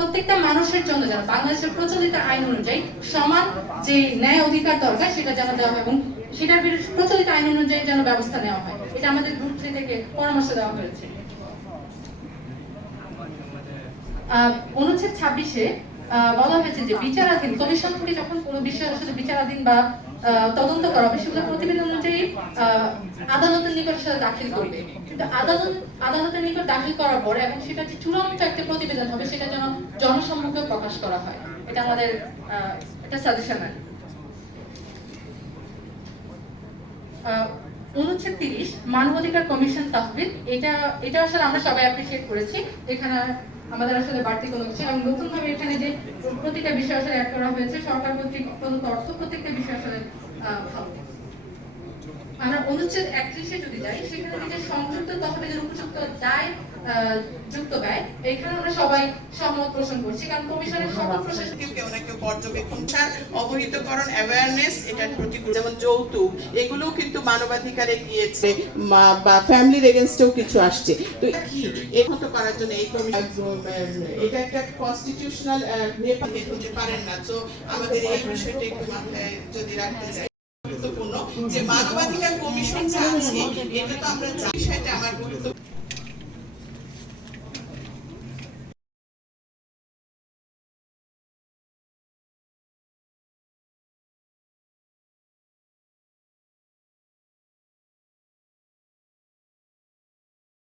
প্রত্যেকটা মানুষের জন্য যেন বাংলাদেশের প্রচলিত আইন অনুযায়ী সমান যে ন্যায় অধিকার দরকার সেটা যেন দেওয়া হয় এবং সেটার বিরুদ্ধে প্রচলিত আইন অনুযায়ী যেন ব্যবস্থা নেওয়া হয়, এটা আমাদের গ্রুপ থেকে পরামর্শ দেওয়া হয়েছে। অনুচ্ছেদ 26-এ বলা হয়েছে যে বিচারাধীন কমিশনগুলি যখন কোনো বিষয় আসলে বিচারাধীন বা তদন্ত করা হবে সেগুলো প্রতিবেদন অনুযায়ী আদালতের নিকট সেটা দাখিল করবে, কিন্তু আদালতের নিকট দাখিল করার পর এবং সেটা যে চূড়ান্ত একটা প্রতিবেদন হবে সেটা যেন জনসম্মুখে প্রকাশ করা হয়, এটা আমাদের একটা সাজেশন আর কি। অনুচ্ছেদ 30 মানবাধিকার কমিশন তহবিল, এটা আসলে আমরা সবাই অ্যাপ্রিশিয়েট করেছি। এখানে আমাদের আসলে বাড়তি কোনো কিছু এবং নতুন ভাবে এখানে যে প্রতিটা বিষয় আসলে অ্যাড করা হয়েছে সরকার কর্তৃক প্রদত্ত অর্থ প্রত্যেকটা বিষয় আসলে ভালো। আমরা অনুচ্ছেদ 31-এ যদি যাই সেখানে যে সংযুক্ত তহবিলের উপযুক্ত দায় যুক্ত ব্যয়, এখানে আমরা সবাই সহমত পোষণ করছি, কারণ কমিশনের সকল প্রশাসন কেউ না কেউ পর্যবেক্ষণ অবহিতকরণ অ্যাওয়ারনেস এটার প্রতি, যেমন যৌতুক এগুলোও কিন্তু মানবাধিকারে গিয়েছে বা ফ্যামিলির এগেইনস্টেও কিছু আসছে। তো কি একমত করার জন্য এই এটা একটা কনস্টিটিউশনাল নেপাল হতে পারেন না। তো আমাদের এই বিষয়টা একটু মাথায় যদি রাখতে চাই, গুরুত্বপূর্ণ যে মানবাধিকার কমিশন আছে এটা তো আমরা জানি, বিষয়টা আমার গুরুত্ব